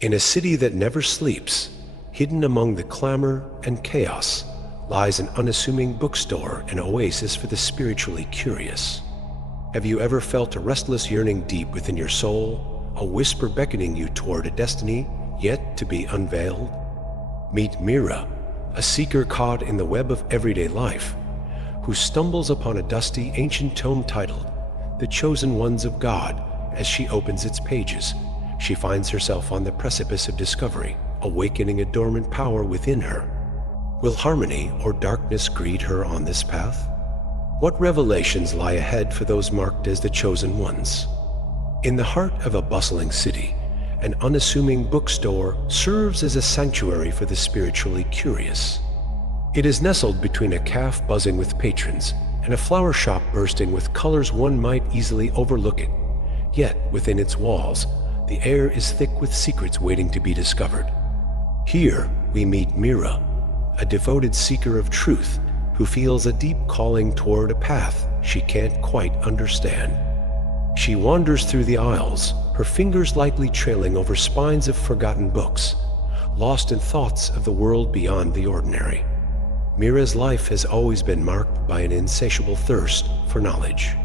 In a city that never sleeps, hidden among the clamor and chaos, lies an unassuming bookstore, an oasis for the spiritually curious. Have you ever felt a restless yearning deep within your soul, a whisper beckoning you toward a destiny yet to be unveiled? Meet Mira, a seeker caught in the web of everyday life, who stumbles upon a dusty, ancient tome titled The Chosen Ones of God. As she opens its pages, she finds herself on the precipice of discovery, awakening a dormant power within her. Will harmony or darkness greet her on this path? What revelations lie ahead for those marked as the chosen ones? In the heart of a bustling city, an unassuming bookstore serves as a sanctuary for the spiritually curious. It is nestled between a cafe buzzing with patrons and a flower shop bursting with colors one might easily overlook it. Yet, within its walls, the air is thick with secrets waiting to be discovered. Here, we meet Mira, a devoted seeker of truth who feels a deep calling toward a path she can't quite understand. She wanders through the aisles, her fingers lightly trailing over spines of forgotten books, lost in thoughts of the world beyond the ordinary. Mira's life has always been marked by an insatiable thirst for knowledge.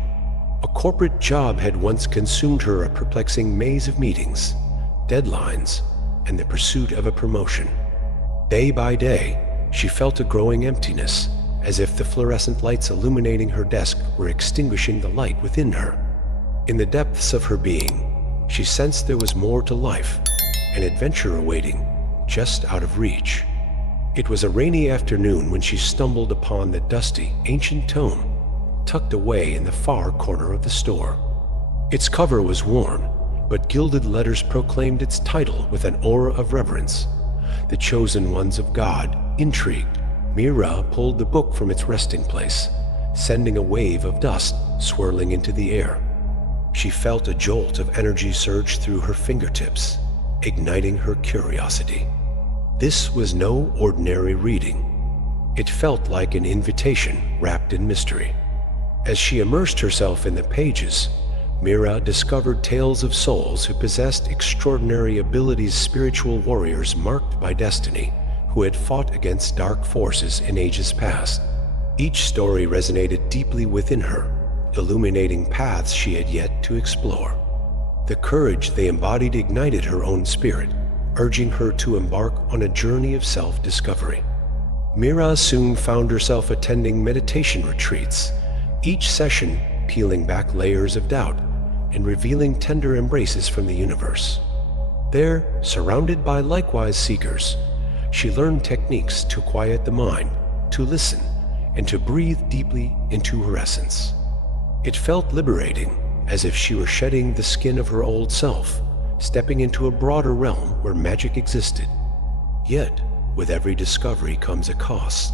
A corporate job had once consumed her, a perplexing maze of meetings, deadlines, and the pursuit of a promotion. Day by day, she felt a growing emptiness, as if the fluorescent lights illuminating her desk were extinguishing the light within her. In the depths of her being, she sensed there was more to life, an adventure awaiting, just out of reach. It was a rainy afternoon when she stumbled upon the dusty, ancient tome, tucked away in the far corner of the store. Its cover was worn, but gilded letters proclaimed its title with an aura of reverence. The Chosen Ones of God. Intrigued, Mira pulled the book from its resting place, sending a wave of dust swirling into the air. She felt a jolt of energy surge through her fingertips, igniting her curiosity. This was no ordinary reading. It felt like an invitation wrapped in mystery. As she immersed herself in the pages, Mira discovered tales of souls who possessed extraordinary abilities, spiritual warriors marked by destiny, who had fought against dark forces in ages past. Each story resonated deeply within her, illuminating paths she had yet to explore. The courage they embodied ignited her own spirit, urging her to embark on a journey of self-discovery. Mira soon found herself attending meditation retreats, each session peeling back layers of doubt and revealing tender embraces from the universe. There, surrounded by likewise seekers, she learned techniques to quiet the mind, to listen, and to breathe deeply into her essence. It felt liberating, as if she were shedding the skin of her old self, stepping into a broader realm where magic existed. Yet, with every discovery comes a cost.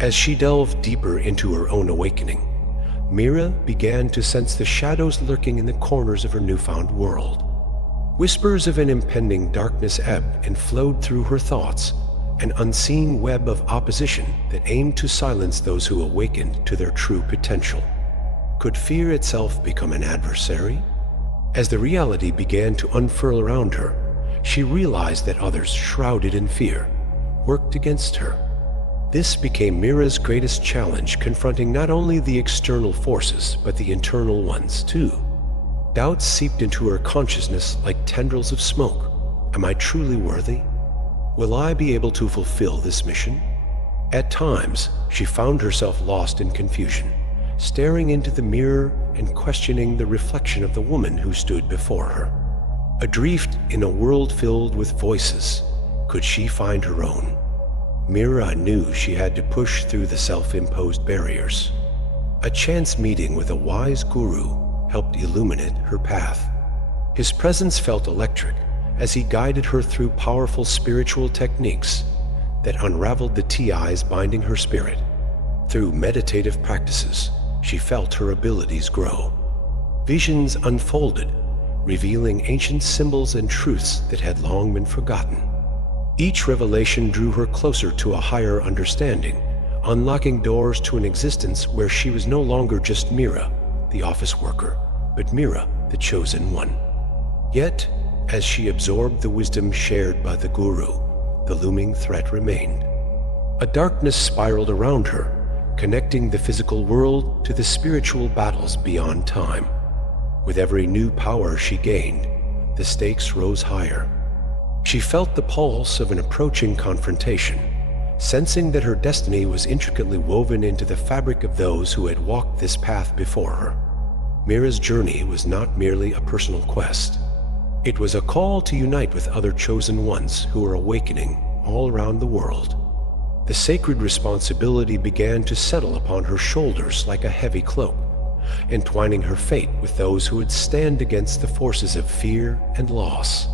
As she delved deeper into her own awakening, Mira began to sense the shadows lurking in the corners of her newfound world. Whispers of an impending darkness ebbed and flowed through her thoughts, an unseen web of opposition that aimed to silence those who awakened to their true potential. Could fear itself become an adversary? As the reality began to unfurl around her, she realized that others, shrouded in fear, worked against her. This became Mira's greatest challenge, confronting not only the external forces, but the internal ones too. Doubts seeped into her consciousness like tendrils of smoke. Am I truly worthy? Will I be able to fulfill this mission? At times, she found herself lost in confusion, staring into the mirror and questioning the reflection of the woman who stood before her. Adrift in a world filled with voices, could she find her own? Mira knew she had to push through the self-imposed barriers. A chance meeting with a wise guru helped illuminate her path. His presence felt electric as he guided her through powerful spiritual techniques that unraveled the ties binding her spirit. Through meditative practices, she felt her abilities grow. Visions unfolded, revealing ancient symbols and truths that had long been forgotten. Each revelation drew her closer to a higher understanding, unlocking doors to an existence where she was no longer just Mira, the office worker, but Mira, the chosen one. Yet, As she absorbed the wisdom shared by the Guru, the looming threat remained. A darkness spiraled around her, connecting the physical world to the spiritual battles beyond time. With every new power she gained, the stakes rose higher. She felt the pulse of an approaching confrontation, sensing that her destiny was intricately woven into the fabric of those who had walked this path before her. Mira's journey was not merely a personal quest. It was a call to unite with other chosen ones who were awakening all around the world. The sacred responsibility began to settle upon her shoulders like a heavy cloak, entwining her fate with those who would stand against the forces of fear and loss.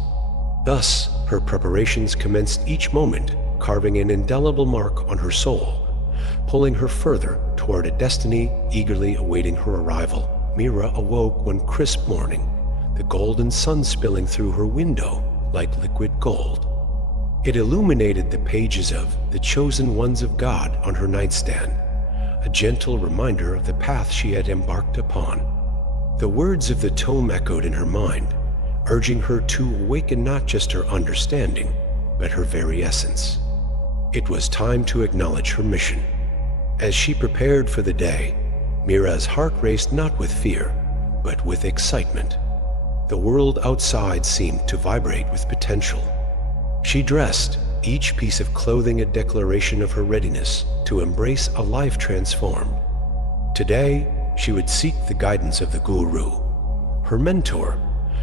Thus, her preparations commenced each moment, carving an indelible mark on her soul, pulling her further toward a destiny eagerly awaiting her arrival. Mira awoke one crisp morning, the golden sun spilling through her window like liquid gold. It illuminated the pages of The Chosen Ones of God on her nightstand, a gentle reminder of the path she had embarked upon. The words of the tome echoed in her mind, urging her to awaken not just her understanding, but her very essence. It was time to acknowledge her mission. As she prepared for the day, Mira's heart raced not with fear, but with excitement. The world outside seemed to vibrate with potential. She dressed, each piece of clothing a declaration of her readiness to embrace a life transformed. Today, she would seek the guidance of the Guru, her mentor,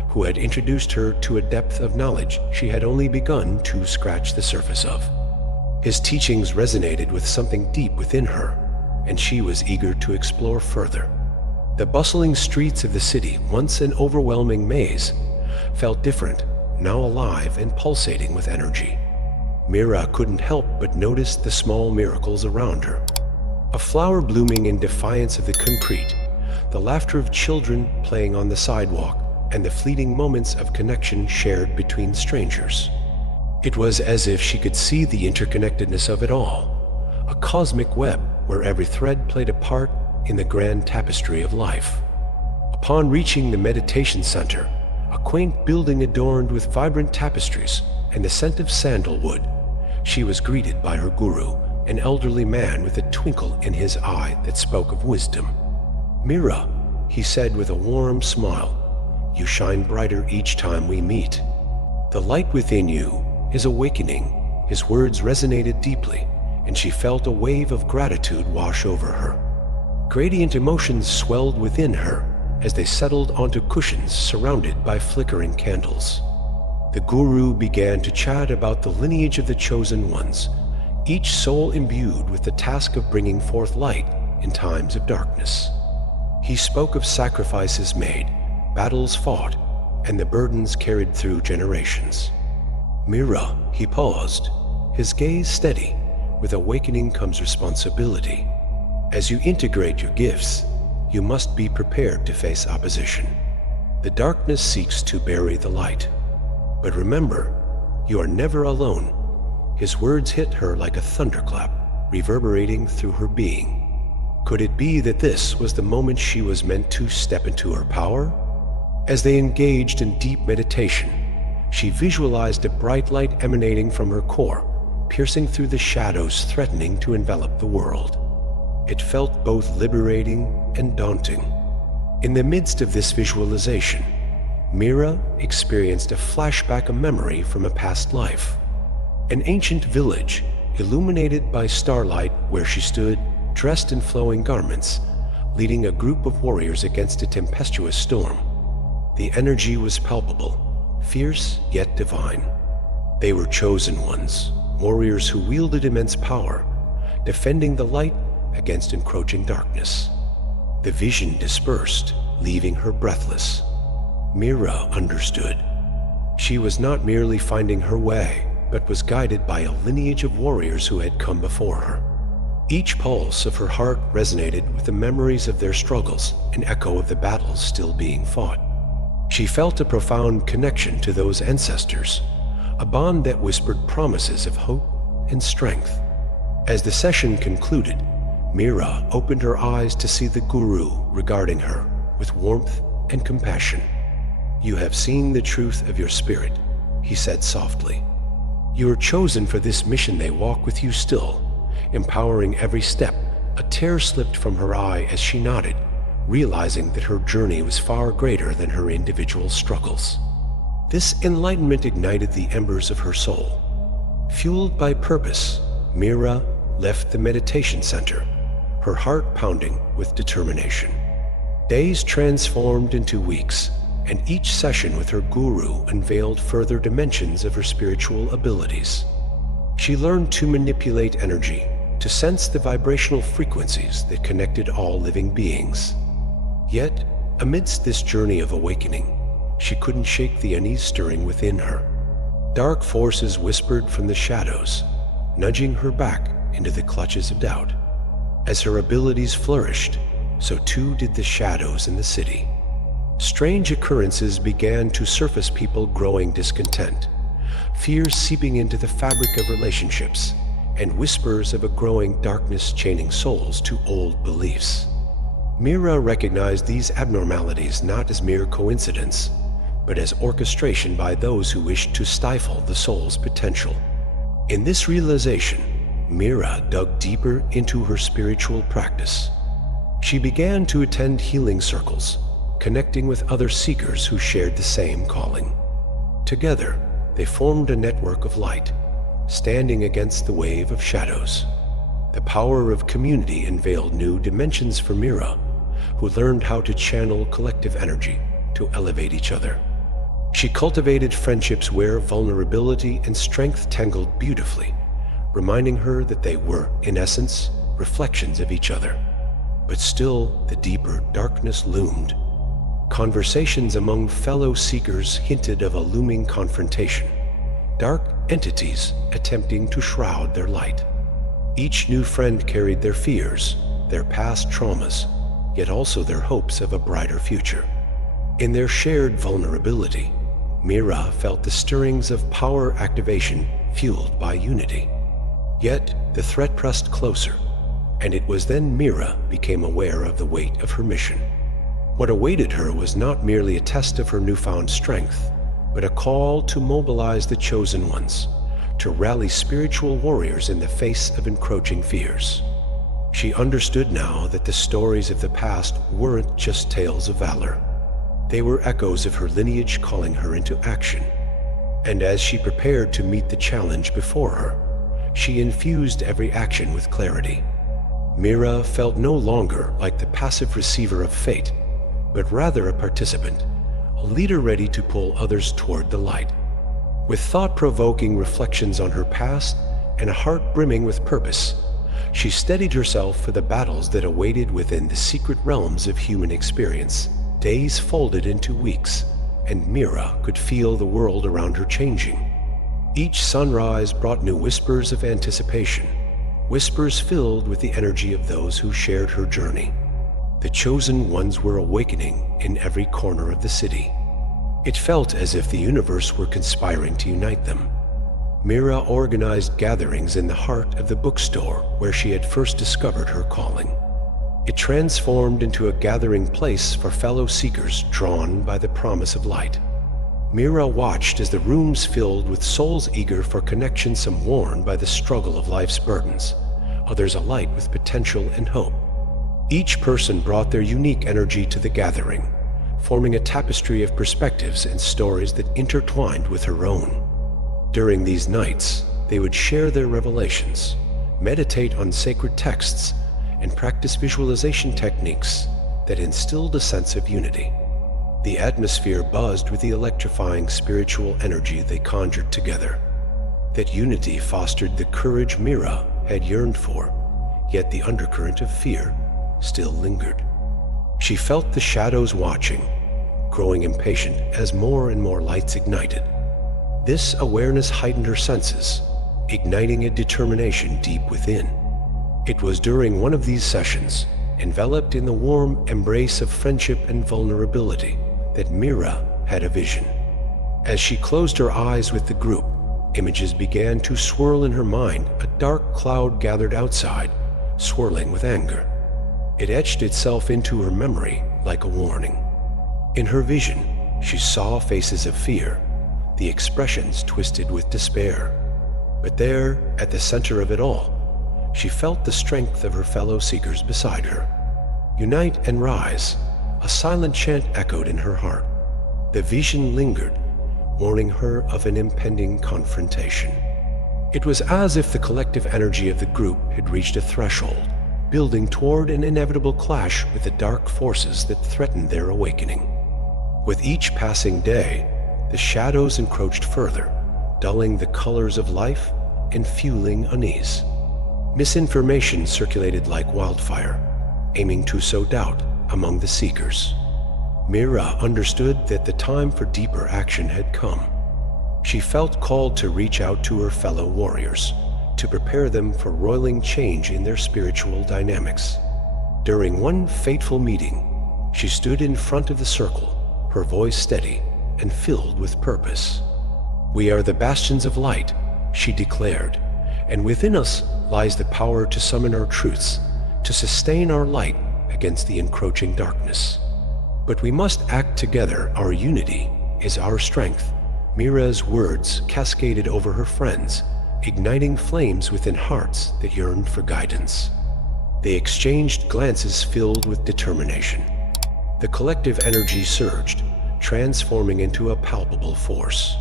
who had introduced her to a depth of knowledge she had only begun to scratch the surface of. His teachings resonated with something deep within her, and she was eager to explore further. The bustling streets of the city, once an overwhelming maze, felt different, now alive and pulsating with energy. Mira couldn't help but notice the small miracles around her. A flower blooming in defiance of the concrete, the laughter of children playing on the sidewalk, and the fleeting moments of connection shared between strangers. It was as if she could see the interconnectedness of it all, a cosmic web where every thread played a part in the grand tapestry of life. Upon reaching the meditation center, a quaint building adorned with vibrant tapestries and the scent of sandalwood, she was greeted by her guru, an elderly man with a twinkle in his eye that spoke of wisdom. "Mira," he said with a warm smile, "you shine brighter each time we meet. The light within you is awakening." His words resonated deeply, and she felt a wave of gratitude wash over her. Gradient emotions swelled within her as they settled onto cushions surrounded by flickering candles. The Guru began to chat about the lineage of the chosen ones, each soul imbued with the task of bringing forth light in times of darkness. He spoke of sacrifices made, battles fought, and the burdens carried through generations. "Mira," he paused, his gaze steady. "With awakening comes responsibility. As you integrate your gifts, you must be prepared to face opposition. The darkness seeks to bury the light. But remember, you are never alone." His words hit her like a thunderclap, reverberating through her being. Could it be that this was the moment she was meant to step into her power? As they engaged in deep meditation, she visualized a bright light emanating from her core, piercing through the shadows threatening to envelop the world. It felt both liberating and daunting. In the midst of this visualization, Mira experienced a flashback of memory from a past life. An ancient village, illuminated by starlight, where she stood, dressed in flowing garments, leading a group of warriors against a tempestuous storm. The energy was palpable, fierce yet divine. They were chosen ones, warriors who wielded immense power, defending the light against encroaching darkness. The vision dispersed, leaving her breathless. Mira understood. She was not merely finding her way, but was guided by a lineage of warriors who had come before her. Each pulse of her heart resonated with the memories of their struggles, an echo of the battles still being fought. She felt a profound connection to those ancestors, a bond that whispered promises of hope and strength. As the session concluded, Mira opened her eyes to see the Guru regarding her with warmth and compassion. "You have seen the truth of your spirit," he said softly. "You are chosen for this mission. They walk with you still, empowering every step." A tear slipped from her eye as she nodded, realizing that her journey was far greater than her individual struggles. This enlightenment ignited the embers of her soul. Fueled by purpose, Mira left the meditation center, her heart pounding with determination. Days transformed into weeks, and each session with her guru unveiled further dimensions of her spiritual abilities. She learned to manipulate energy, to sense the vibrational frequencies that connected all living beings. Yet, amidst this journey of awakening, she couldn't shake the unease stirring within her. Dark forces whispered from the shadows, nudging her back into the clutches of doubt. As her abilities flourished, so too did the shadows in the city. Strange occurrences began to surface, people growing discontent, fears seeping into the fabric of relationships, and whispers of a growing darkness chaining souls to old beliefs. Mira recognized these abnormalities not as mere coincidence, but as orchestration by those who wished to stifle the soul's potential. In this realization, Mira dug deeper into her spiritual practice. She began to attend healing circles, connecting with other seekers who shared the same calling. Together, they formed a network of light, standing against the wave of shadows. The power of community unveiled new dimensions for Mira, who learned how to channel collective energy to elevate each other. She cultivated friendships where vulnerability and strength tangled beautifully, reminding her that they were, in essence, reflections of each other. But still, the deeper darkness loomed. Conversations among fellow seekers hinted of a looming confrontation, dark entities attempting to shroud their light. Each new friend carried their fears, their past traumas, yet also their hopes of a brighter future. In their shared vulnerability, Mira felt the stirrings of power activation fueled by unity. Yet the threat pressed closer, and it was then Mira became aware of the weight of her mission. What awaited her was not merely a test of her newfound strength, but a call to mobilize the chosen ones, to rally spiritual warriors in the face of encroaching fears. She understood now that the stories of the past weren't just tales of valor. They were echoes of her lineage calling her into action. And as she prepared to meet the challenge before her, she infused every action with clarity. Mira felt no longer like the passive receiver of fate, but rather a participant, a leader ready to pull others toward the light. With thought-provoking reflections on her past and a heart brimming with purpose, she steadied herself for the battles that awaited within the secret realms of human experience. Days folded into weeks, and Mira could feel the world around her changing. Each sunrise brought new whispers of anticipation, whispers filled with the energy of those who shared her journey. The chosen ones were awakening in every corner of the city. It felt as if the universe were conspiring to unite them. Mira organized gatherings in the heart of the bookstore where she had first discovered her calling. It transformed into a gathering place for fellow seekers drawn by the promise of light. Mira watched as the rooms filled with souls eager for connection, some worn by the struggle of life's burdens, others alight with potential and hope. Each person brought their unique energy to the gathering, forming a tapestry of perspectives and stories that intertwined with her own. During these nights, they would share their revelations, meditate on sacred texts, and practice visualization techniques that instilled a sense of unity. The atmosphere buzzed with the electrifying spiritual energy they conjured together. That unity fostered the courage Mira had yearned for, yet the undercurrent of fear still lingered. She felt the shadows watching, growing impatient as more and more lights ignited. This awareness heightened her senses, igniting a determination deep within. It was during one of these sessions, enveloped in the warm embrace of friendship and vulnerability, that Mira had a vision. As she closed her eyes with the group, images began to swirl in her mind. A dark cloud gathered outside, swirling with anger. It etched itself into her memory like a warning. In her vision, she saw faces of fear, the expressions twisted with despair. But there, at the center of it all, she felt the strength of her fellow seekers beside her. "Unite and rise," a silent chant echoed in her heart. The vision lingered, warning her of an impending confrontation. It was as if the collective energy of the group had reached a threshold, building toward an inevitable clash with the dark forces that threatened their awakening. With each passing day, the shadows encroached further, dulling the colors of life and fueling unease. Misinformation circulated like wildfire, aiming to sow doubt among the seekers. Mira understood that the time for deeper action had come. She felt called to reach out to her fellow warriors, to prepare them for roiling change in their spiritual dynamics. During one fateful meeting, she stood in front of the circle, her voice steady and filled with purpose. "We are the bastions of light," she declared, "and within us lies the power to summon our truths, to sustain our light against the encroaching darkness. But we must act together. Our unity is our strength." Mira's words cascaded over her friends, igniting flames within hearts that yearned for guidance. They exchanged glances filled with determination. The collective energy surged, transforming into a palpable force.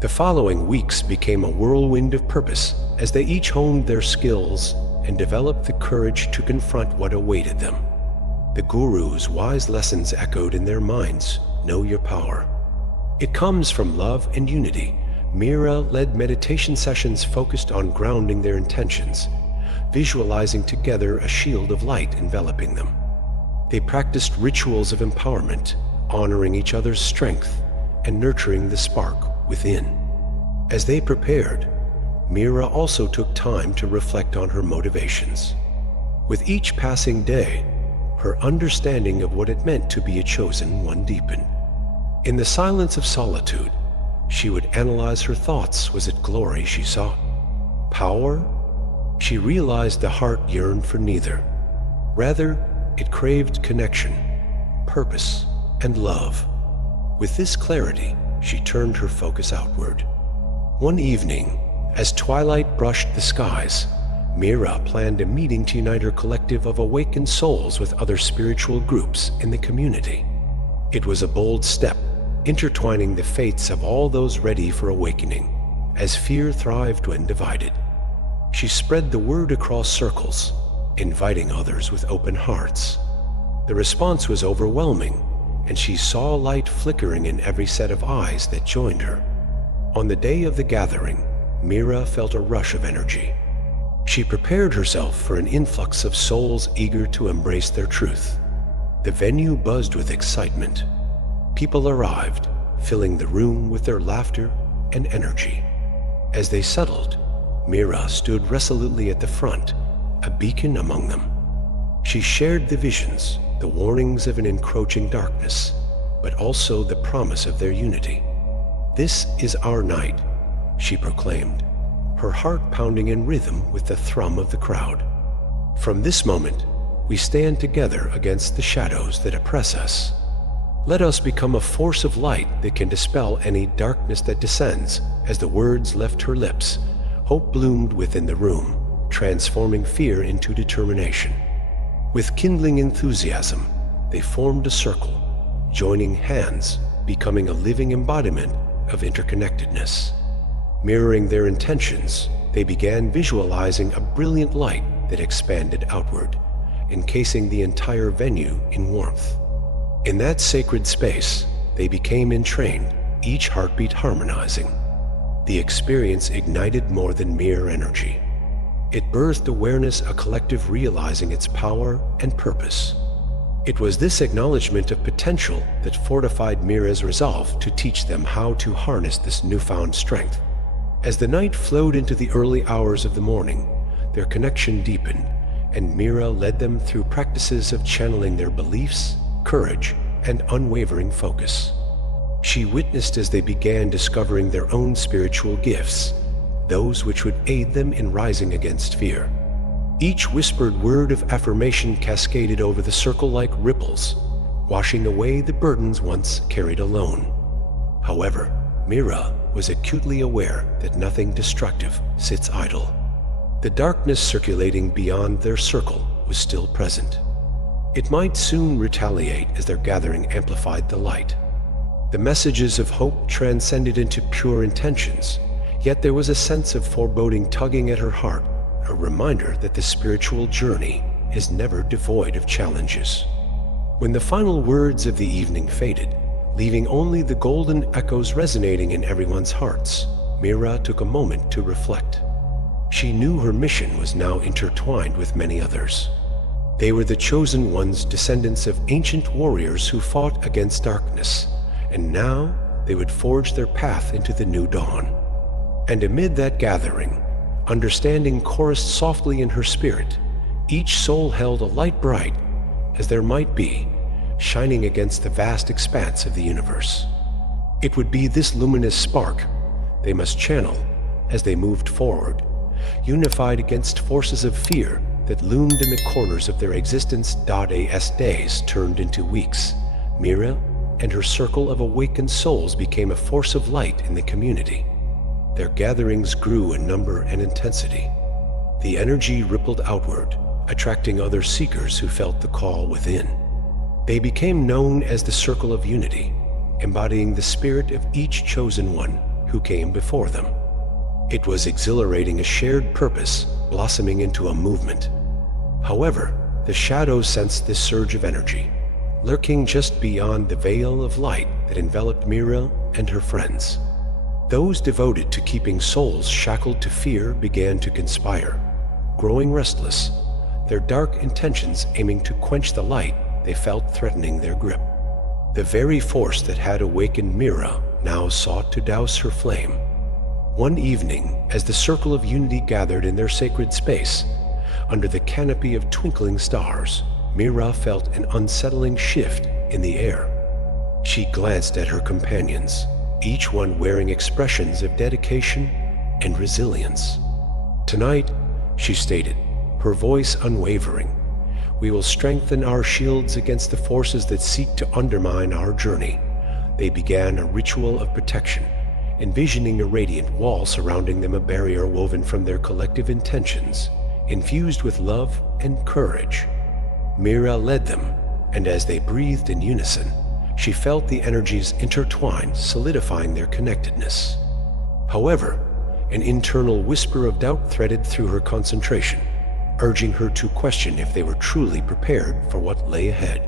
The following weeks became a whirlwind of purpose as they each honed their skills and developed the courage to confront what awaited them. The Guru's wise lessons echoed in their minds: know your power. It comes from love and unity. Mira led meditation sessions focused on grounding their intentions, visualizing together a shield of light enveloping them. They practiced rituals of empowerment, honoring each other's strength and nurturing the spark within. As they prepared, Mira also took time to reflect on her motivations. With each passing day, her understanding of what it meant to be a chosen one deepened. In the silence of solitude, she would analyze her thoughts. Was it glory she sought? Power? She realized the heart yearned for neither. Rather, it craved connection, purpose, and love. With this clarity, she turned her focus outward. One evening, as twilight brushed the skies, Mira planned a meeting to unite her collective of awakened souls with other spiritual groups in the community. It was a bold step, intertwining the fates of all those ready for awakening, as fear thrived when divided. She spread the word across circles, inviting others with open hearts. The response was overwhelming, and she saw light flickering in every set of eyes that joined her. On the day of the gathering, Mira felt a rush of energy. She prepared herself for an influx of souls eager to embrace their truth. The venue buzzed with excitement. People arrived, filling the room with their laughter and energy. As they settled, Mira stood resolutely at the front, a beacon among them. She shared the visions, the warnings of an encroaching darkness, but also the promise of their unity. "This is our night," she proclaimed, her heart pounding in rhythm with the thrum of the crowd. "From this moment, we stand together against the shadows that oppress us. Let us become a force of light that can dispel any darkness that descends." As the words left her lips, hope bloomed within the room, transforming fear into determination. With kindling enthusiasm, they formed a circle, joining hands, becoming a living embodiment of interconnectedness. Mirroring their intentions, they began visualizing a brilliant light that expanded outward, encasing the entire venue in warmth. In that sacred space, they became entrained, each heartbeat harmonizing. The experience ignited more than mere energy. It birthed awareness, a collective realizing its power and purpose. It was this acknowledgement of potential that fortified Mira's resolve to teach them how to harness this newfound strength. As the night flowed into the early hours of the morning, their connection deepened, and Mira led them through practices of channeling their beliefs, courage, and unwavering focus. She witnessed as they began discovering their own spiritual gifts, those which would aid them in rising against fear. Each whispered word of affirmation cascaded over the circle like ripples, washing away the burdens once carried alone. However, Mira was acutely aware that nothing destructive sits idle. The darkness circulating beyond their circle was still present. It might soon retaliate as their gathering amplified the light. The messages of hope transcended into pure intentions, yet there was a sense of foreboding tugging at her heart, a reminder that the spiritual journey is never devoid of challenges. When the final words of the evening faded, leaving only the golden echoes resonating in everyone's hearts, Mira took a moment to reflect. She knew her mission was now intertwined with many others. They were the chosen ones, descendants of ancient warriors who fought against darkness, and now they would forge their path into the new dawn. And amid that gathering, understanding chorused softly in her spirit, each soul held a light bright, as there might be, shining against the vast expanse of the universe. It would be this luminous spark they must channel as they moved forward, unified against forces of fear that loomed in the corners of their existence. As days turned into weeks, Mira and her circle of awakened souls became a force of light in the community. Their gatherings grew in number and intensity. The energy rippled outward, attracting other seekers who felt the call within. They became known as the Circle of Unity, embodying the spirit of each chosen one who came before them. It was exhilarating, a shared purpose blossoming into a movement. However, the shadows sensed this surge of energy, lurking just beyond the veil of light that enveloped Mira and her friends. Those devoted to keeping souls shackled to fear began to conspire, growing restless, their dark intentions aiming to quench the light they felt threatening their grip. The very force that had awakened Mira now sought to douse her flame. One evening, as the Circle of Unity gathered in their sacred space, under the canopy of twinkling stars, Mira felt an unsettling shift in the air. She glanced at her companions, each one wearing expressions of dedication and resilience. "Tonight," she stated, her voice unwavering, "we will strengthen our shields against the forces that seek to undermine our journey." They began a ritual of protection, envisioning a radiant wall surrounding them, a barrier woven from their collective intentions, infused with love and courage. Mira led them, and as they breathed in unison, she felt the energies intertwine, solidifying their connectedness. However, an internal whisper of doubt threaded through her concentration, urging her to question if they were truly prepared for what lay ahead.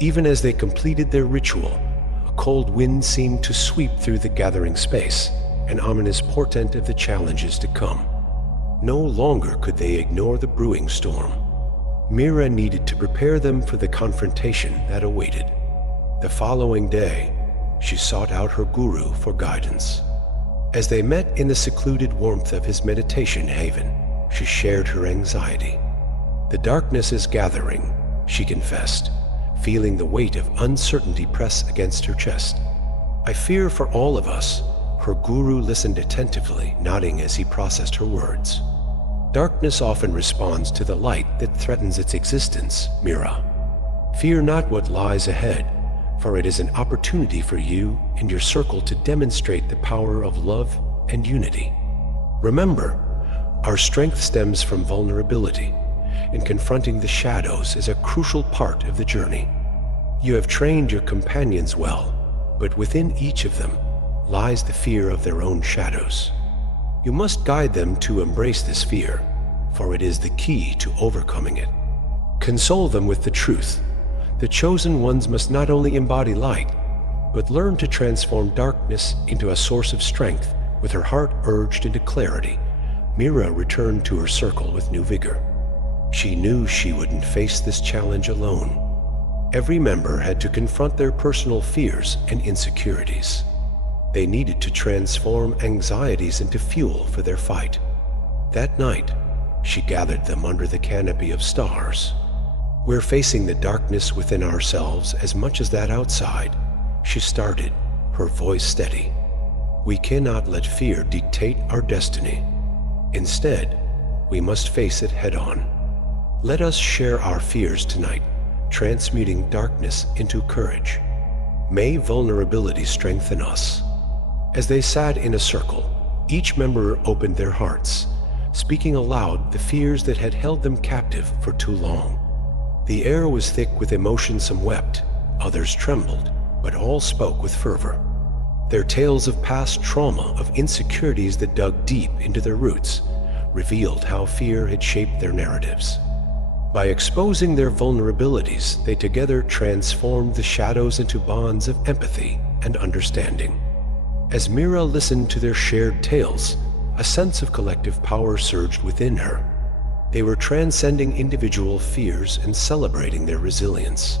Even as they completed their ritual, a cold wind seemed to sweep through the gathering space, an ominous portent of the challenges to come. No longer could they ignore the brewing storm. Mira needed to prepare them for the confrontation that awaited. The following day, she sought out her guru for guidance. As they met in the secluded warmth of his meditation haven, she shared her anxiety. "The darkness is gathering," she confessed, feeling the weight of uncertainty press against her chest. "I fear for all of us." Her guru listened attentively, nodding as he processed her words. "Darkness often responds to the light that threatens its existence, Mira. Fear not what lies ahead, for it is an opportunity for you and your circle to demonstrate the power of love and unity. Remember, our strength stems from vulnerability, and confronting the shadows is a crucial part of the journey. You have trained your companions well, but within each of them lies the fear of their own shadows. You must guide them to embrace this fear, for it is the key to overcoming it. Console them with the truth. The chosen ones must not only embody light, but learn to transform darkness into a source of strength." With her heart urged into clarity, Mira returned to her circle with new vigor. She knew she wouldn't face this challenge alone. Every member had to confront their personal fears and insecurities. They needed to transform anxieties into fuel for their fight. That night, she gathered them under the canopy of stars. "We're facing the darkness within ourselves as much as that outside," she started, her voice steady. "We cannot let fear dictate our destiny. Instead, we must face it head-on. Let us share our fears tonight, transmuting darkness into courage. May vulnerability strengthen us. As they sat in a circle, each member opened their hearts, speaking aloud the fears that had held them captive for too long. The air was thick with emotion. Some wept, others trembled, but all spoke with fervor. Their tales of past trauma, of insecurities that dug deep into their roots, revealed how fear had shaped their narratives. By exposing their vulnerabilities, they together transformed the shadows into bonds of empathy and understanding. As Mira listened to their shared tales, a sense of collective power surged within her. They were transcending individual fears and celebrating their resilience.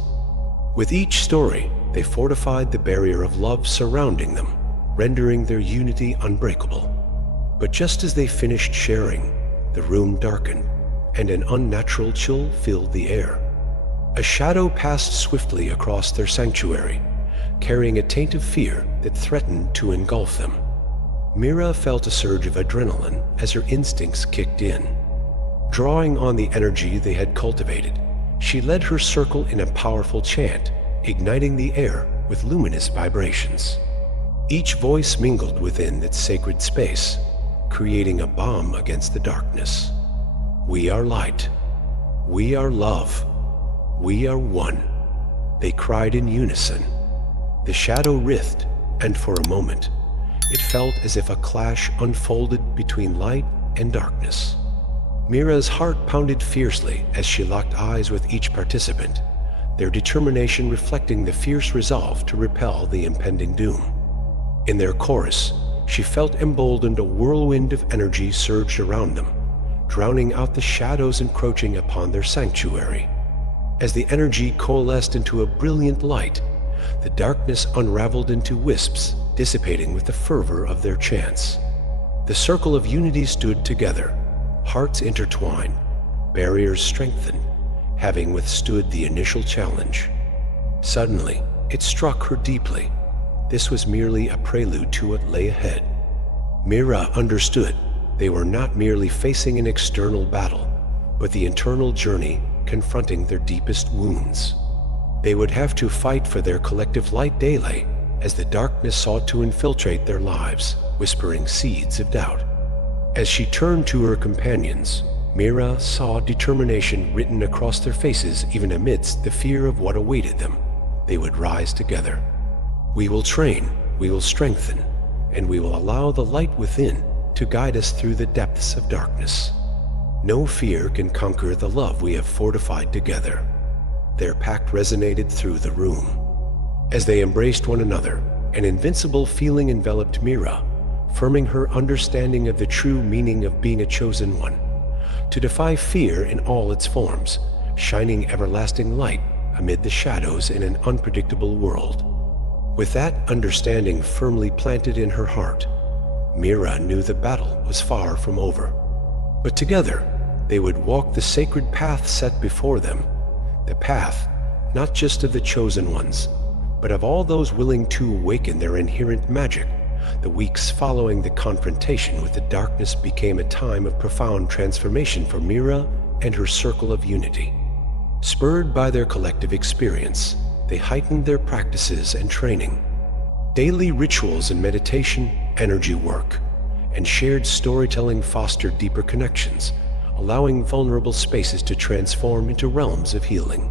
With each story, they fortified the barrier of love surrounding them, rendering their unity unbreakable. But just as they finished sharing, the room darkened, and an unnatural chill filled the air. A shadow passed swiftly across their sanctuary, carrying a taint of fear that threatened to engulf them. Mira felt a surge of adrenaline as her instincts kicked in. Drawing on the energy they had cultivated, she led her circle in a powerful chant, igniting the air with luminous vibrations. Each voice mingled within its sacred space, creating a balm against the darkness. We are light. We are love. We are one. They cried in unison. The shadow writhed, and for a moment, it felt as if a clash unfolded between light and darkness. Mira's heart pounded fiercely as she locked eyes with each participant, their determination reflecting the fierce resolve to repel the impending doom. In their chorus, she felt emboldened. A whirlwind of energy surged around them, drowning out the shadows encroaching upon their sanctuary. As the energy coalesced into a brilliant light, the darkness unraveled into wisps, dissipating with the fervor of their chants. The circle of unity stood together, hearts intertwined, barriers strengthened, having withstood the initial challenge. Suddenly, it struck her deeply. This was merely a prelude to what lay ahead. Mira understood they were not merely facing an external battle, but the internal journey confronting their deepest wounds. They would have to fight for their collective light daily as the darkness sought to infiltrate their lives, whispering seeds of doubt. As she turned to her companions, Mira saw determination written across their faces. Even amidst the fear of what awaited them, they would rise together. We will train, we will strengthen, and we will allow the light within to guide us through the depths of darkness. No fear can conquer the love we have fortified together. Their pact resonated through the room. As they embraced one another, an invincible feeling enveloped Mira, firming her understanding of the true meaning of being a chosen one, to defy fear in all its forms, shining everlasting light amid the shadows in an unpredictable world. With that understanding firmly planted in her heart, Mira knew the battle was far from over. But together, they would walk the sacred path set before them, the path not just of the chosen ones, but of all those willing to awaken their inherent magic. The weeks following the confrontation with the darkness became a time of profound transformation for Mira and her circle of unity. Spurred by their collective experience, they heightened their practices and training. Daily rituals and meditation, energy work, and shared storytelling fostered deeper connections, allowing vulnerable spaces to transform into realms of healing.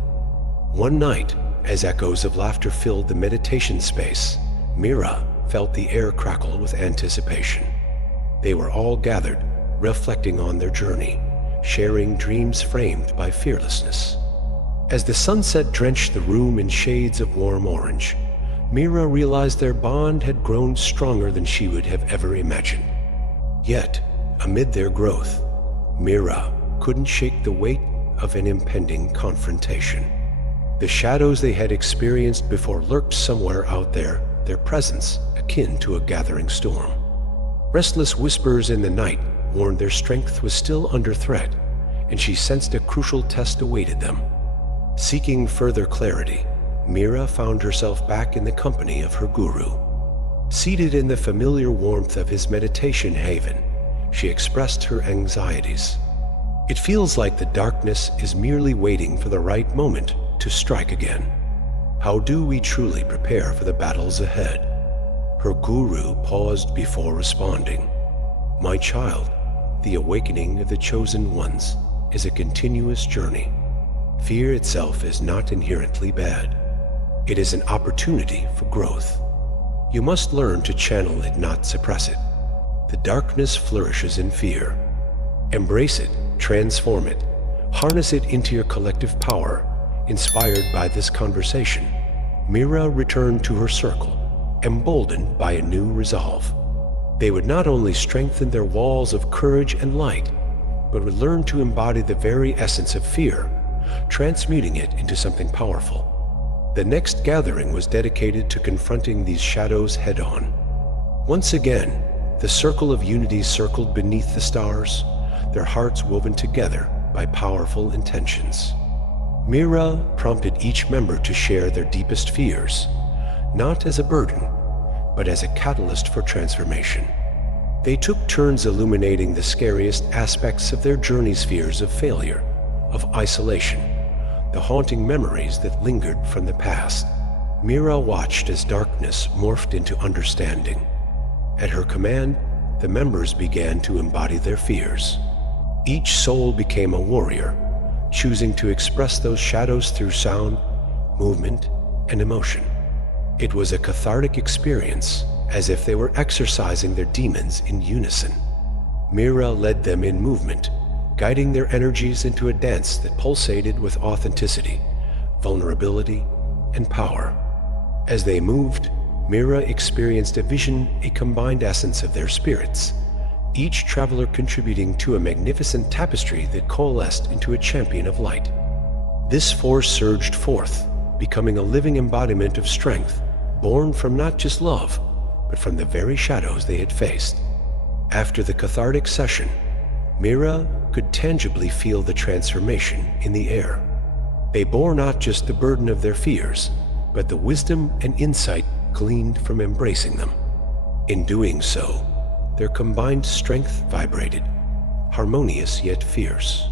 One night, as echoes of laughter filled the meditation space, Mira felt the air crackle with anticipation. They were all gathered, reflecting on their journey, sharing dreams framed by fearlessness. As the sunset drenched the room in shades of warm orange, Mira realized their bond had grown stronger than she would have ever imagined. Yet, amid their growth, Mira couldn't shake the weight of an impending confrontation. The shadows they had experienced before lurked somewhere out there, their presence akin to a gathering storm. Restless whispers in the night warned their strength was still under threat, and she sensed a crucial test awaited them. Seeking further clarity, Mira found herself back in the company of her guru. Seated in the familiar warmth of his meditation haven, she expressed her anxieties. It feels like the darkness is merely waiting for the right moment to strike again. How do we truly prepare for the battles ahead? Her guru paused before responding. My child, the awakening of the chosen ones is a continuous journey. Fear itself is not inherently bad. It is an opportunity for growth. You must learn to channel it, not suppress it. The darkness flourishes in fear. Embrace it, transform it, harness it into your collective power. Inspired by this conversation, Mira returned to her circle, emboldened by a new resolve. They would not only strengthen their walls of courage and light, but would learn to embody the very essence of fear, transmuting it into something powerful. The next gathering was dedicated to confronting these shadows head-on. Once again, the circle of unity circled beneath the stars, their hearts woven together by powerful intentions. Mira prompted each member to share their deepest fears, not as a burden, but as a catalyst for transformation. They took turns illuminating the scariest aspects of their journey's fears of failure, of isolation, the haunting memories that lingered from the past. Mira watched as darkness morphed into understanding. At her command, the members began to embody their fears. Each soul became a warrior, choosing to express those shadows through sound, movement, and emotion. It was a cathartic experience, as if they were exercising their demons in unison. Mira led them in movement, guiding their energies into a dance that pulsated with authenticity, vulnerability, and power. As they moved, Mira experienced a vision, a combined essence of their spirits, each traveler contributing to a magnificent tapestry that coalesced into a champion of light. This force surged forth, becoming a living embodiment of strength, born from not just love, but from the very shadows they had faced. After the cathartic session, Mira could tangibly feel the transformation in the air. They bore not just the burden of their fears, but the wisdom and insight gleaned from embracing them. In doing so, their combined strength vibrated, harmonious yet fierce.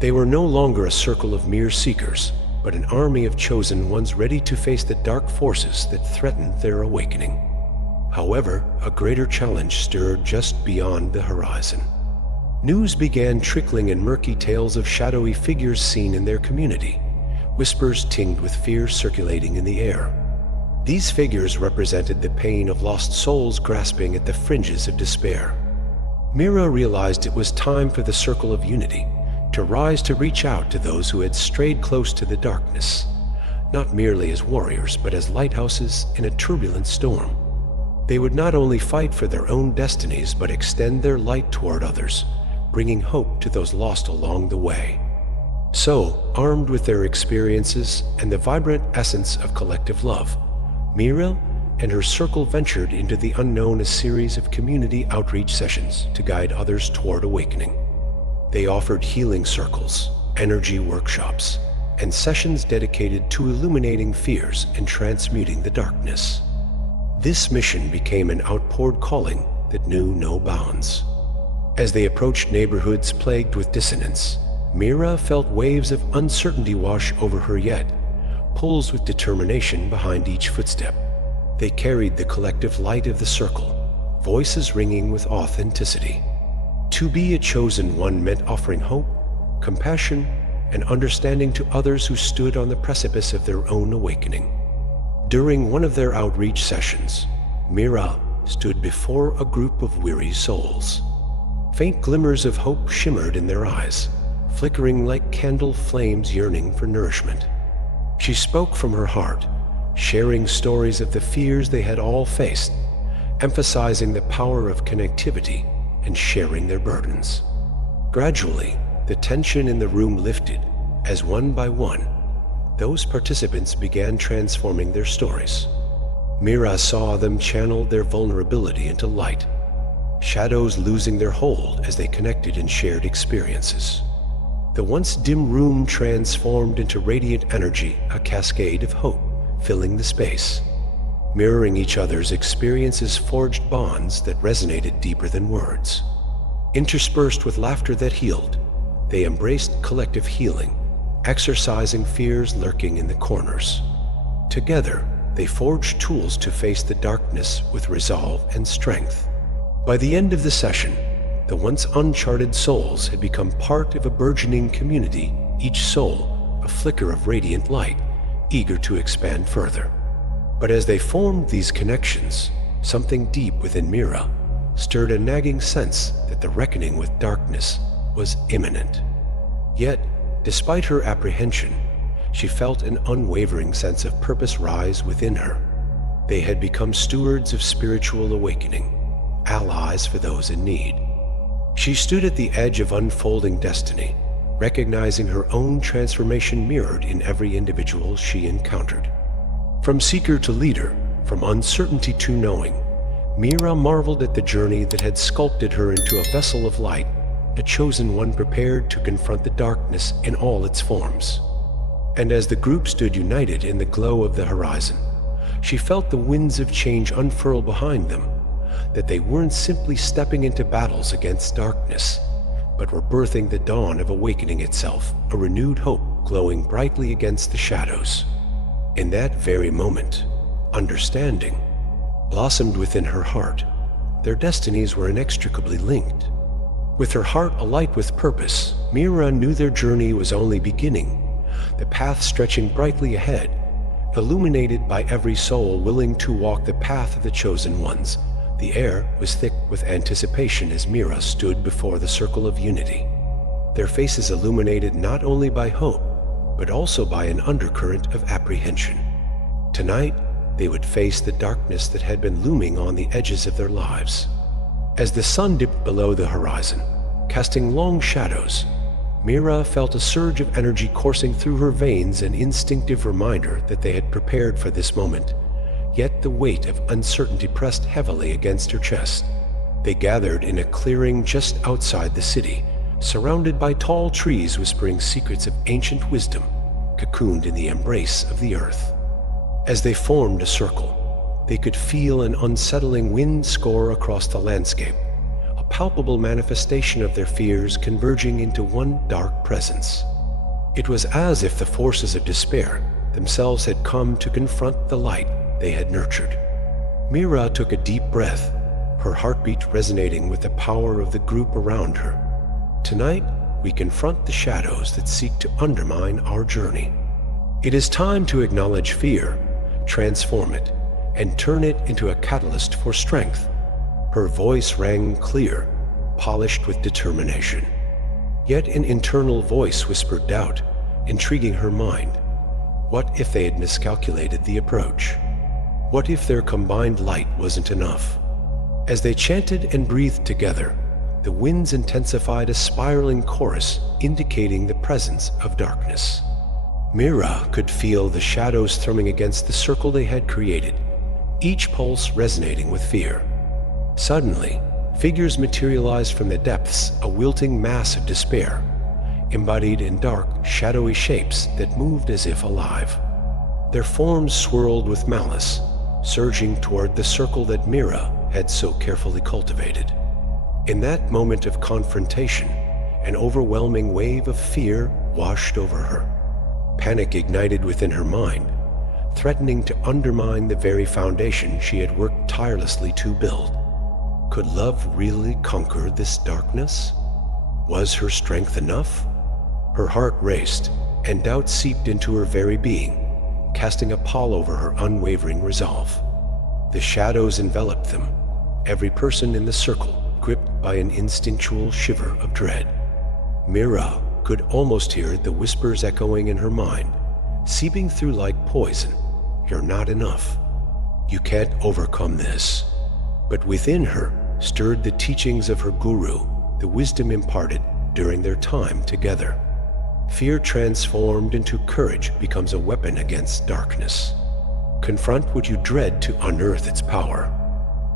They were no longer a circle of mere seekers, but an army of chosen ones ready to face the dark forces that threatened their awakening. However, a greater challenge stirred just beyond the horizon. News began trickling in murky tales of shadowy figures seen in their community, whispers tinged with fear circulating in the air. These figures represented the pain of lost souls grasping at the fringes of despair. Mira realized it was time for the circle of unity to rise to reach out to those who had strayed close to the darkness, not merely as warriors, but as lighthouses in a turbulent storm. They would not only fight for their own destinies, but extend their light toward others, bringing hope to those lost along the way. So, armed with their experiences and the vibrant essence of collective love, Mira and her circle ventured into the unknown, a series of community outreach sessions to guide others toward awakening. They offered healing circles, energy workshops, and sessions dedicated to illuminating fears and transmuting the darkness. This mission became an outpoured calling that knew no bounds. As they approached neighborhoods plagued with dissonance, Mira felt waves of uncertainty wash over her, yet pulls with determination behind each footstep. They carried the collective light of the circle, voices ringing with authenticity. To be a chosen one meant offering hope, compassion, and understanding to others who stood on the precipice of their own awakening. During one of their outreach sessions, Mira stood before a group of weary souls. Faint glimmers of hope shimmered in their eyes, flickering like candle flames yearning for nourishment. She spoke from her heart, sharing stories of the fears they had all faced, emphasizing the power of connectivity and sharing their burdens. Gradually, the tension in the room lifted as one by one, those participants began transforming their stories. Mira saw them channel their vulnerability into light, shadows losing their hold as they connected and shared experiences. The once dim room transformed into radiant energy, a cascade of hope filling the space. Mirroring each other's experiences forged bonds that resonated deeper than words. Interspersed with laughter that healed, they embraced collective healing, exorcising fears lurking in the corners. Together, they forged tools to face the darkness with resolve and strength. By the end of the session, the once uncharted souls had become part of a burgeoning community, each soul a flicker of radiant light, eager to expand further. But as they formed these connections, something deep within Mira stirred a nagging sense that the reckoning with darkness was imminent. Yet, despite her apprehension, she felt an unwavering sense of purpose rise within her. They had become stewards of spiritual awakening, allies for those in need. She stood at the edge of unfolding destiny, recognizing her own transformation mirrored in every individual she encountered. From seeker to leader, from uncertainty to knowing, Mira marveled at the journey that had sculpted her into a vessel of light, a chosen one prepared to confront the darkness in all its forms. And as the group stood united in the glow of the horizon, she felt the winds of change unfurl behind them, that they weren't simply stepping into battles against darkness, but were birthing the dawn of awakening itself, a renewed hope glowing brightly against the shadows. In that very moment, understanding blossomed within her heart. Their destinies were inextricably linked. With her heart alight with purpose, Mira knew their journey was only beginning, the path stretching brightly ahead, illuminated by every soul willing to walk the path of the chosen ones. The air was thick with anticipation as Mira stood before the circle of unity, their faces illuminated not only by hope, but also by an undercurrent of apprehension. Tonight, they would face the darkness that had been looming on the edges of their lives. As the sun dipped below the horizon, casting long shadows, Mira felt a surge of energy coursing through her veins, an instinctive reminder that they had prepared for this moment. Yet the weight of uncertainty pressed heavily against her chest. They gathered in a clearing just outside the city, surrounded by tall trees whispering secrets of ancient wisdom, cocooned in the embrace of the earth. As they formed a circle, they could feel an unsettling wind score across the landscape, a palpable manifestation of their fears converging into one dark presence. It was as if the forces of despair themselves had come to confront the light they had nurtured. Mira took a deep breath, her heartbeat resonating with the power of the group around her. Tonight, we confront the shadows that seek to undermine our journey. It is time to acknowledge fear, transform it, and turn it into a catalyst for strength. Her voice rang clear, polished with determination. Yet an internal voice whispered doubt, intriguing her mind. What if they had miscalculated the approach? What if their combined light wasn't enough? As they chanted and breathed together, the winds intensified a spiraling chorus indicating the presence of darkness. Mira could feel the shadows thrumming against the circle they had created, each pulse resonating with fear. Suddenly, figures materialized from the depths, a wilting mass of despair, embodied in dark, shadowy shapes that moved as if alive. Their forms swirled with malice, surging toward the circle that Mira had so carefully cultivated. In that moment of confrontation, an overwhelming wave of fear washed over her. Panic ignited within her mind, threatening to undermine the very foundation she had worked tirelessly to build. Could love really conquer this darkness? Was her strength enough? Her heart raced, and doubt seeped into her very being, casting a pall over her unwavering resolve. The shadows enveloped them, every person in the circle gripped by an instinctual shiver of dread. Mira could almost hear the whispers echoing in her mind, seeping through like poison. You're not enough. You can't overcome this. But within her stirred the teachings of her guru, the wisdom imparted during their time together. Fear transformed into courage becomes a weapon against darkness. Confront what you dread to unearth its power.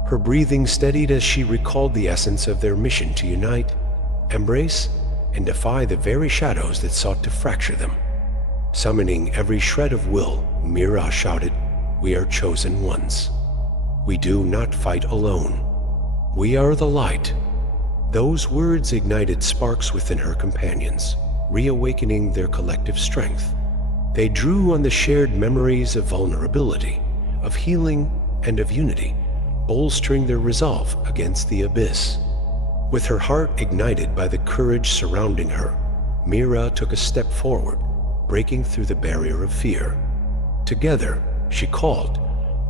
Her breathing steadied as she recalled the essence of their mission to unite, embrace, and defy the very shadows that sought to fracture them. Summoning every shred of will, Mira shouted, "We are chosen ones. We do not fight alone. We are the light." Those words ignited sparks within her companions, reawakening their collective strength. They drew on the shared memories of vulnerability, of healing, and of unity, bolstering their resolve against the abyss. With her heart ignited by the courage surrounding her, Mira took a step forward, breaking through the barrier of fear. Together, she called,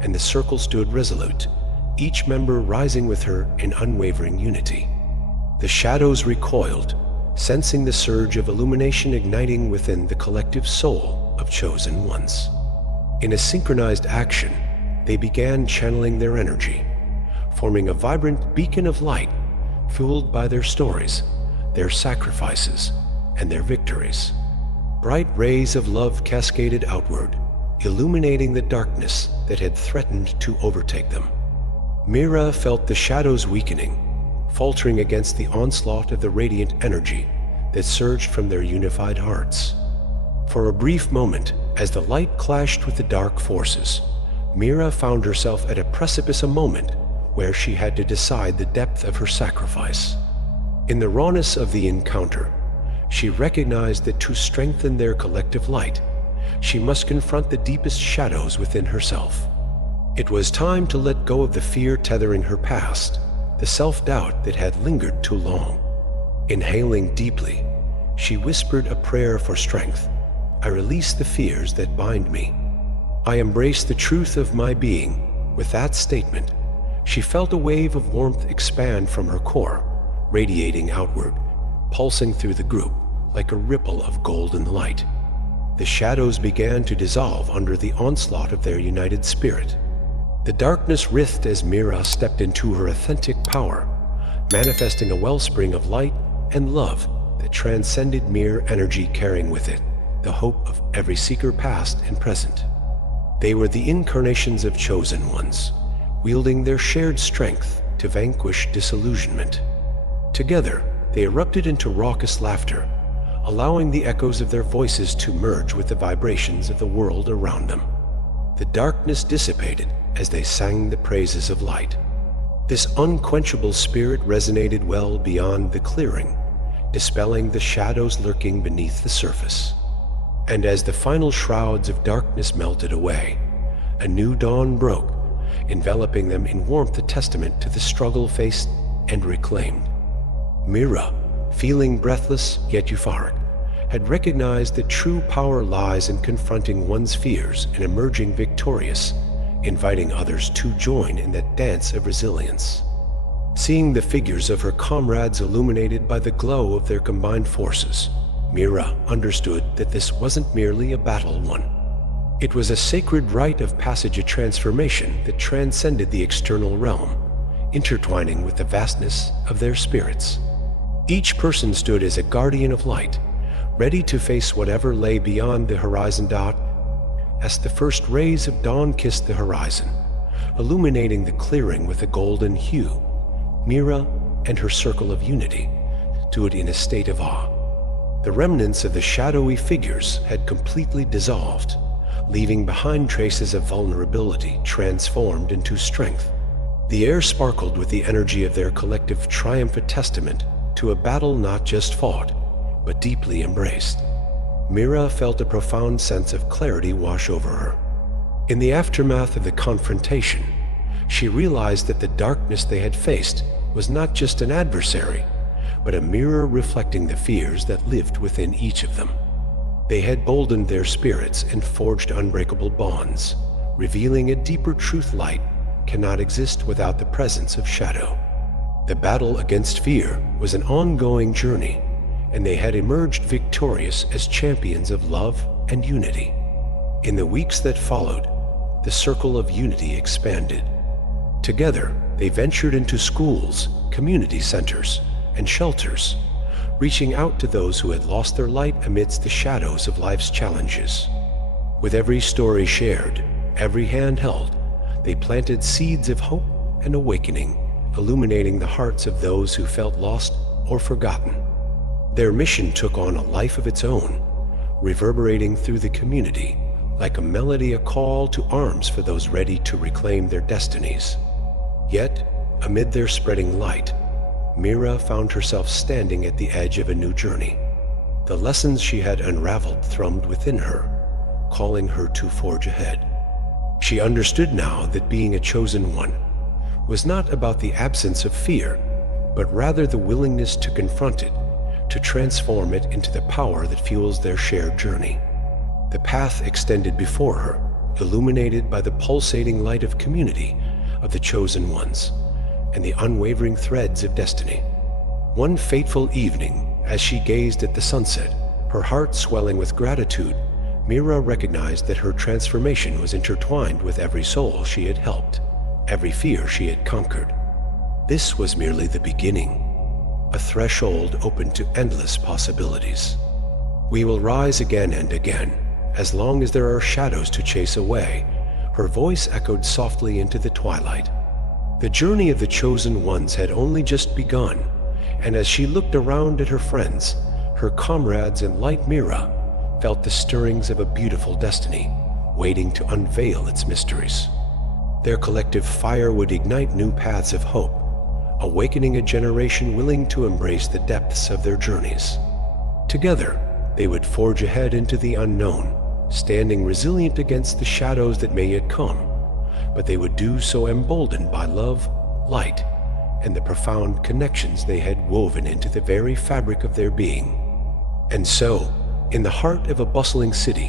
and the circle stood resolute, each member rising with her in unwavering unity. The shadows recoiled, sensing the surge of illumination igniting within the collective soul of chosen ones. In a synchronized action, they began channeling their energy, forming a vibrant beacon of light fueled by their stories, their sacrifices, and their victories. Bright rays of love cascaded outward, illuminating the darkness that had threatened to overtake them. Mira felt the shadows weakening, faltering against the onslaught of the radiant energy that surged from their unified hearts. For a brief moment, as the light clashed with the dark forces, Mira found herself at a precipice, a moment where she had to decide the depth of her sacrifice. In the rawness of the encounter, she recognized that to strengthen their collective light, she must confront the deepest shadows within herself. It was time to let go of the fear tethering her past, the self-doubt that had lingered too long. Inhaling deeply, she whispered a prayer for strength. I release the fears that bind me. I embrace the truth of my being. With that statement, she felt a wave of warmth expand from her core, radiating outward, pulsing through the group like a ripple of golden light. The shadows began to dissolve under the onslaught of their united spirit. The darkness writhed as Mira stepped into her authentic power, manifesting a wellspring of light and love that transcended mere energy, carrying with it the hope of every seeker past and present. They were the incarnations of chosen ones, wielding their shared strength to vanquish disillusionment. Together, they erupted into raucous laughter, allowing the echoes of their voices to merge with the vibrations of the world around them. The darkness dissipated as they sang the praises of light. This unquenchable spirit resonated well beyond the clearing, dispelling the shadows lurking beneath the surface. And as the final shrouds of darkness melted away, a new dawn broke, enveloping them in warmth, a testament to the struggle faced and reclaimed. Mira, feeling breathless yet euphoric, had recognized that true power lies in confronting one's fears and emerging victorious, inviting others to join in that dance of resilience. Seeing the figures of her comrades illuminated by the glow of their combined forces, Mira understood that this wasn't merely a battle won. It was a sacred rite of passage, a transformation that transcended the external realm, intertwining with the vastness of their spirits. Each person stood as a guardian of light, ready to face whatever lay beyond the horizon. As the first rays of dawn kissed the horizon, illuminating the clearing with a golden hue, Mira and her circle of unity stood in a state of awe. The remnants of the shadowy figures had completely dissolved, leaving behind traces of vulnerability transformed into strength. The air sparkled with the energy of their collective triumph, a testament to a battle not just fought, but deeply embraced. Mira felt a profound sense of clarity wash over her. In the aftermath of the confrontation, she realized that the darkness they had faced was not just an adversary, but a mirror reflecting the fears that lived within each of them. They had boldened their spirits and forged unbreakable bonds, revealing a deeper truth: light cannot exist without the presence of shadow. The battle against fear was an ongoing journey, and they had emerged victorious as champions of love and unity. In the weeks that followed, the circle of unity expanded. Together, they ventured into schools, community centers, and shelters, reaching out to those who had lost their light amidst the shadows of life's challenges. With every story shared, every hand held, they planted seeds of hope and awakening, illuminating the hearts of those who felt lost or forgotten. Their mission took on a life of its own, reverberating through the community like a melody, a call to arms for those ready to reclaim their destinies. Yet, amid their spreading light, Mira found herself standing at the edge of a new journey. The lessons she had unraveled thrummed within her, calling her to forge ahead. She understood now that being a chosen one was not about the absence of fear, but rather the willingness to confront it, to transform it into the power that fuels their shared journey. The path extended before her, illuminated by the pulsating light of community of the chosen ones and the unwavering threads of destiny. One fateful evening, as she gazed at the sunset, her heart swelling with gratitude, Mira recognized that her transformation was intertwined with every soul she had helped, every fear she had conquered. This was merely the beginning, a threshold open to endless possibilities. We will rise again and again, as long as there are shadows to chase away. Her voice echoed softly into the twilight. The journey of the chosen ones had only just begun, and as she looked around at her friends, her comrades in light, Mira felt the stirrings of a beautiful destiny, waiting to unveil its mysteries. Their collective fire would ignite new paths of hope, awakening a generation willing to embrace the depths of their journeys. Together, they would forge ahead into the unknown, standing resilient against the shadows that may yet come, but they would do so emboldened by love, light, and the profound connections they had woven into the very fabric of their being. And so, in the heart of a bustling city,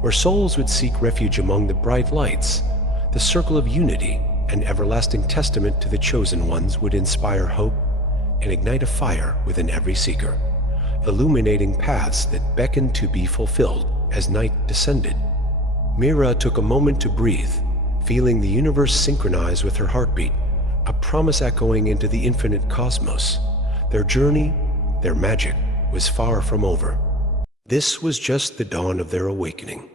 where souls would seek refuge among the bright lights, the circle of unity, an everlasting testament to the chosen ones, would inspire hope and ignite a fire within every seeker, illuminating paths that beckoned to be fulfilled as night descended. Mira took a moment to breathe, feeling the universe synchronize with her heartbeat, a promise echoing into the infinite cosmos. Their journey, their magic, was far from over. This was just the dawn of their awakening.